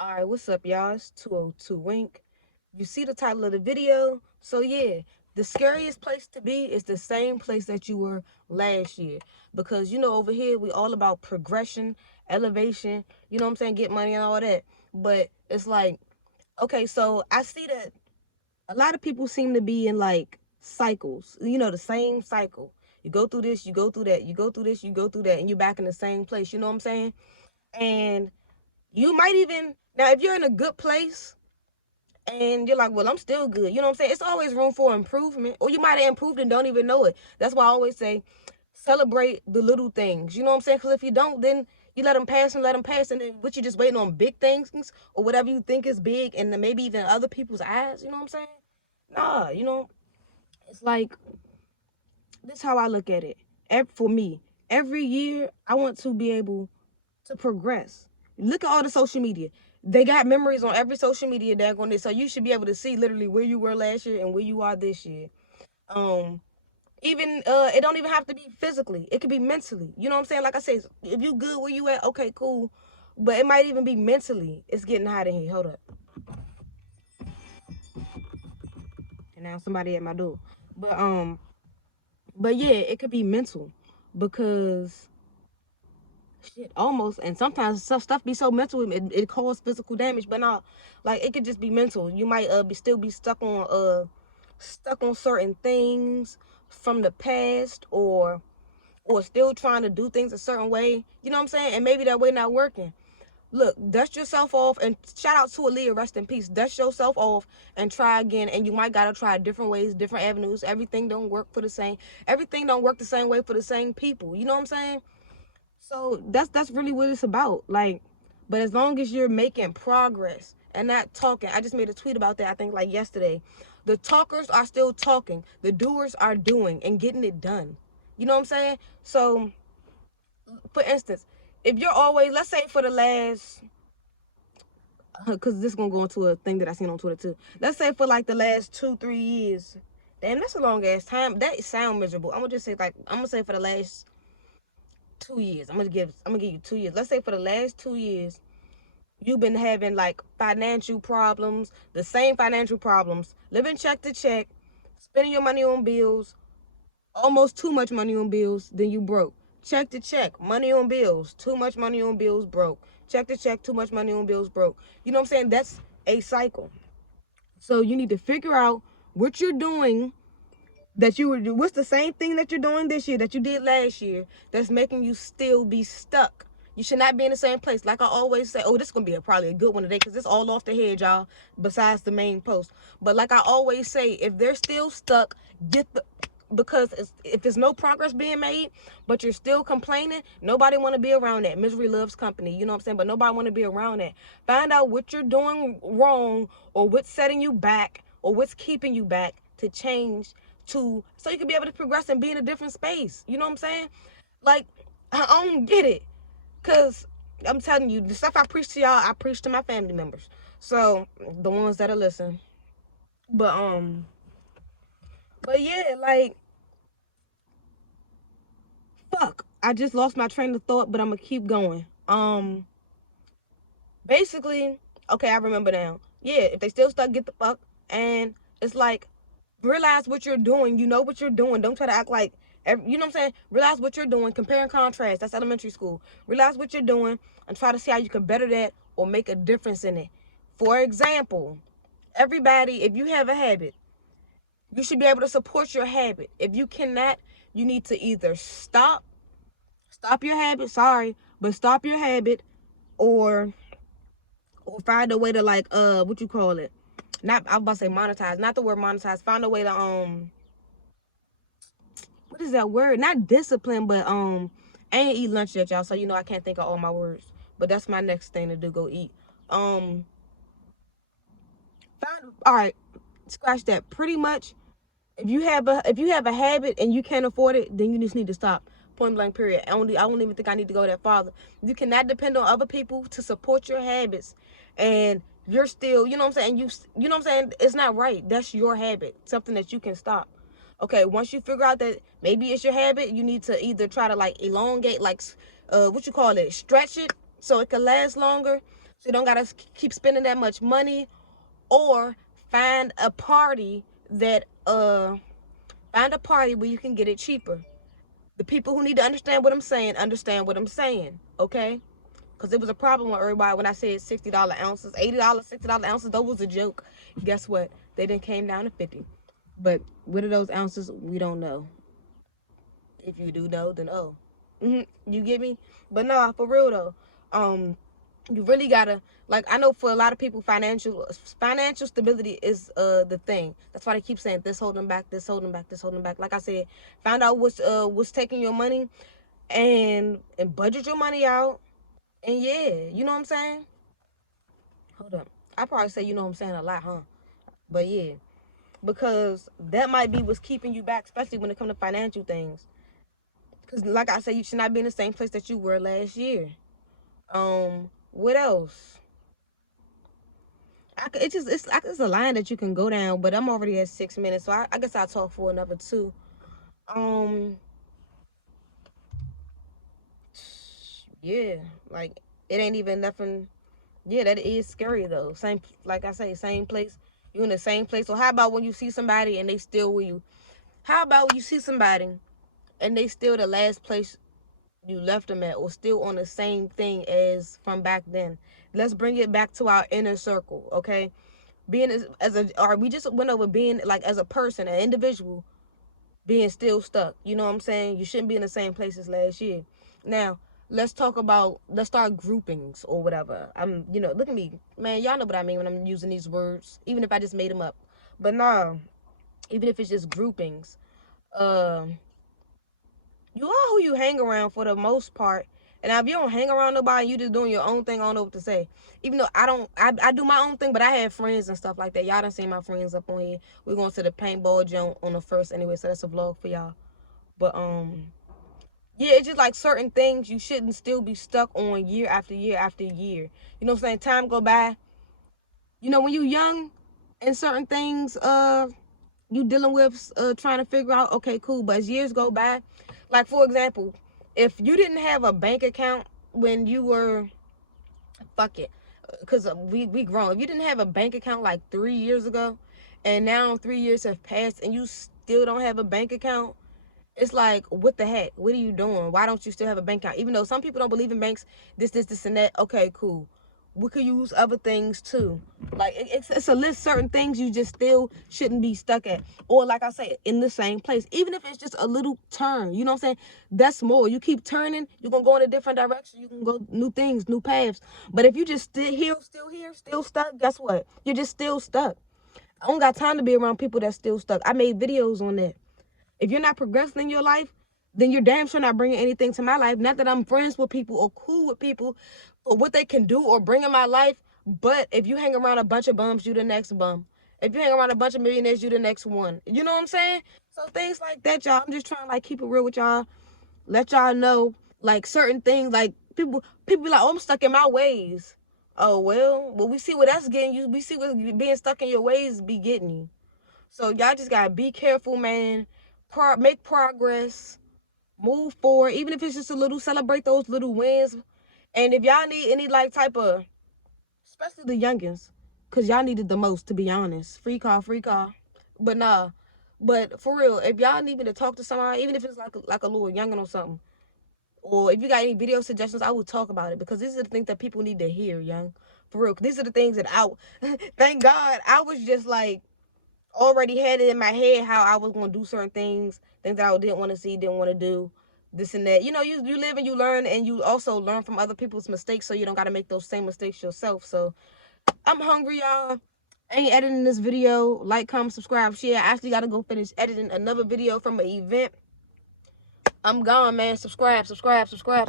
All right, what's up, y'all? It's 202 Wink. You see the title of the video? So, yeah, the scariest place to be is the same place that you were last year. Because, over here, we all about progression, elevation, you know what I'm saying? Get money and all that. But it's like, okay, so I see that a lot of people seem to be in like cycles, the same cycle. You go through this, you go through that, you go through this, you go through that, and you're back in the same place, you know what I'm saying? And you might even now if you're in a good place and you're like, well, I'm still good, you know what I'm saying? It's always room for improvement, or you might have improved and don't even know it. That's why I always say celebrate the little things, you know what I'm saying? Because if you don't, then you let them pass and let them pass, and then what, you just waiting on big things or whatever you think is big, and then maybe even other people's eyes, you know what I'm saying? Nah, it's like this how I look at it. For me, every year I want to be able to progress. Look at all the social media. They got memories on every social media that on this. So you should be able to see literally where you were last year and where you are this year. Um even it don't even have to be physically. It could be mentally. You know what I'm saying? Like I said, if you good where you at, okay, cool. But it might even be mentally. It's getting hot in here. Hold up. And now somebody at my door. But but yeah, it could be mental because shit almost, and sometimes stuff be so mental it causes physical damage, but not like it could just be mental. You might be stuck on certain things from the past, or still trying to do things a certain way, you know what I'm saying, and maybe that way not working. Look, dust yourself off, and shout out to Aaliyah, rest in peace. Dust yourself off and try again, and you might gotta try different ways, different avenues. Everything don't work the same way for the same people, you know what I'm saying? So that's really what it's about. Like, but as long as you're making progress and not talking, I just made a tweet about that, I think like yesterday. The talkers are still talking, the doers are doing and getting it done. You know what I'm saying? So, for instance, if you're always, let's say for the last, because this is gonna go into a thing that I seen on Twitter too. Let's say for like the last 2-3 years. Damn, that's a long ass time. That sound miserable. I'm gonna say for the last 2 years. I'm gonna give you 2 years. Let's say for the last 2 years, you've been having like financial problems, the same financial problems, living check to check, spending your money on bills, almost too much money on bills, then you broke. Check to check, money on bills, too much money on bills, broke. Check to check, too much money on bills, broke. You know what I'm saying? That's a cycle. So you need to figure out what you're doing that you were what's the same thing that you're doing this year that you did last year that's making you still be stuck. You should not be in the same place. Like I always say, oh, this is gonna be probably a good one today because it's all off the head, y'all, besides the main post. But like I always say, if they're still stuck, get the because if there's no progress being made, but you're still complaining, nobody want to be around that. Misery loves company, you know what I'm saying? But nobody want to be around that. Find out what you're doing wrong, or what's setting you back, or what's keeping you back to change, so you can be able to progress and be in a different space. You know what I'm saying? Like, I don't get it. Cause I'm telling you, the stuff I preach to y'all, I preach to my family members. So the ones that'll listen. But but yeah, like, fuck. I just lost my train of thought, but I'm gonna keep going. Basically, okay, I remember now. Yeah, if they still stuck, get the fuck. And it's like, realize what you're doing. You know what you're doing. Don't try to act like, you know what I'm saying? Realize what you're doing. Compare and contrast. That's elementary school. Realize what you're doing and try to see how you can better that or make a difference in it. For example, everybody, if you have a habit, you should be able to support your habit. If you cannot, you need to either stop your habit. Sorry, but stop your habit, or find a way to, like, what you call it, not, I was about to say monetize, not the word monetize, find a way to what is that word, not discipline, but I ain't eat lunch yet, y'all, so I can't think of all my words, but that's my next thing to do, go eat. All right, scratch that. Pretty much, if you have a habit and you can't afford it, then you just need to stop. Point blank, period. I don't even think I need to go that farther. You cannot depend on other people to support your habits, and you're still, you know what I'm saying, you know what I'm saying, it's not right. That's your habit, something that you can stop. Okay, once you figure out that maybe it's your habit, you need to either try to, like, elongate, like, what you call it, stretch it so it can last longer, so you don't gotta keep spending that much money. Or find a party that find a party where you can get it cheaper. The people who need to understand what I'm saying understand what I'm saying, okay? Because it was a problem with everybody when I said $60 ounces, $80, $60 ounces. That was a joke. Guess what? They then came down to 50. But what are those ounces? We don't know. If you do know, then oh, you get me. But no, for real though, you really gotta, like, I know for a lot of people, financial stability is the thing. That's why they keep saying this holding back, this holding back, this holding back. Like I said, find out what's taking your money, and budget your money out. And yeah, you know what I'm saying? Hold up. I probably say you know what I'm saying a lot, huh? But yeah, because that might be what's keeping you back, especially when it comes to financial things. Because like I said, you should not be in the same place that you were last year. What else? It's a line that you can go down, but I'm already at 6 minutes, so I guess I'll talk for another two. Um, yeah, like it ain't even nothing. Yeah, that is scary though. Same, like I say, same place. You in the same place. So how about when you see somebody and they still with you? How about when you see somebody and they still the last place you left them at, or still on the same thing as from back then? Let's bring it back to our inner circle, okay? Being as a, or we just went over being like as a person, an individual, being still stuck. You know what I'm saying? You shouldn't be in the same place as last year. Now, let's start groupings or whatever. Look at me, man. Y'all know what I mean when I'm using these words, even if I just made them up. But nah, even if it's just groupings, um, you are who you hang around for the most part. And if you don't hang around nobody, you just doing your own thing. I don't know what to say. Even though I don't, I do my own thing, but I have friends and stuff like that. Y'all done seen my friends up on here. We're going to the paintball joint on the first anyway, so that's a vlog for y'all. But yeah, it's just like certain things you shouldn't still be stuck on year after year after year. You know what I'm saying? Time go by. You know, when you young and certain things, you dealing with trying to figure out, okay, cool. But as years go by, like for example, if you didn't have a bank account when you were, fuck it, because we grown. If you didn't have a bank account like 3 years ago, and now 3 years have passed and you still don't have a bank account, it's like, what the heck? What are you doing? Why don't you still have a bank account? Even though some people don't believe in banks, this, and that. Okay, cool. We could use other things too. Like it's a list certain things you just still shouldn't be stuck at, or like I said, in the same place. Even if it's just a little turn, you know what I'm saying? That's more. You keep turning, you're gonna go in a different direction. You can go new things, new paths. But if you just still here, still stuck, guess what? You're just still stuck. I don't got time to be around people that's still stuck. I made videos on that. If you're not progressing in your life, then you're damn sure not bringing anything to my life. Not that I'm friends with people or cool with people for what they can do or bring in my life. But if you hang around a bunch of bums, you the next bum. If you hang around a bunch of millionaires, you the next one. You know what I'm saying? So things like that, y'all. I'm just trying to like keep it real with y'all. Let y'all know like certain things. Like people be like, oh, I'm stuck in my ways. Oh well, we see what that's getting you. We see what being stuck in your ways be getting you. So y'all just gotta be careful, man. Make progress, move forward, even if it's just a little. Celebrate those little wins. And if y'all need any like type of, especially the youngins, cause y'all need it the most, to be honest. Free call, free call. But nah, but for real, if y'all need me to talk to somebody, even if it's like a little youngin or something, or if you got any video suggestions, I will talk about it, because these are the things that people need to hear, young. For real, these are the things that thank God, I was just like already had it in my head how I was gonna do certain things that I didn't want to see, didn't want to do, this and that. You know, you live and you learn, and you also learn from other people's mistakes, so you don't gotta make those same mistakes yourself. So I'm hungry, y'all. I ain't editing this video. Like, comment, subscribe, share. I actually gotta go finish editing another video from an event. I'm gone, man. Subscribe, subscribe, subscribe.